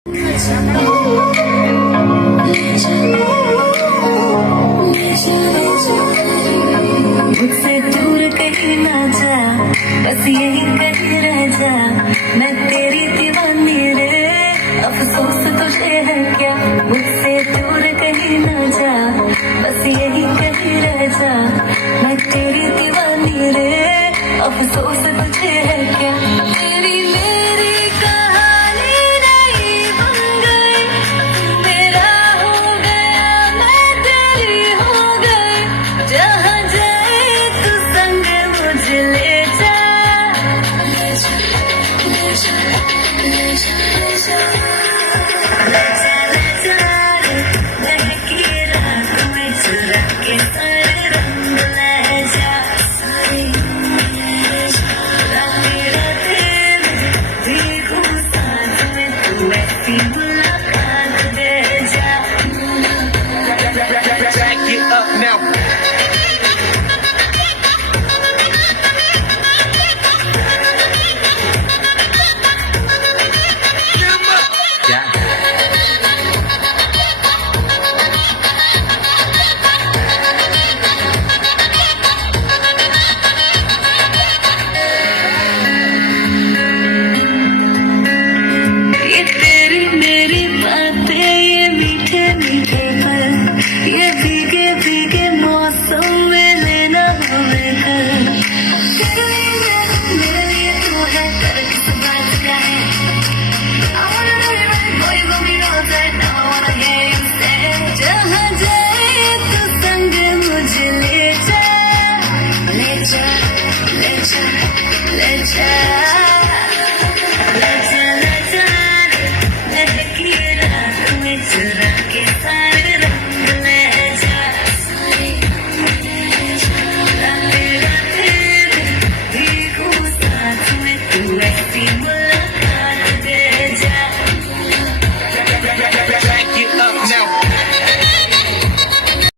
मुझसे दूर कहीं ना जा, बस यही कहीं रह जा। मैं तेरी दीवानी रे, अफसोस तुझे है क्या। मुझसे दूर कहीं ना जा, बस यही कहीं रह जा। मैं तेरी दीवानी रे, अफसोस तुझे है क्या। तेरी मेरी कहानी नहीं बन गई, तू मेरा हो गया, मैं तेरी हो गई। जहाँ जाए तू संग मुझे ले जा, ले जा, ले जा, ले जा, ले जा, ले जा, ले जा रे। लड़की रात में चुरा के सारे रंग ले जा, सारे रंग ले जा। रातें रातें में भीगूं सांस में, तू ऐसी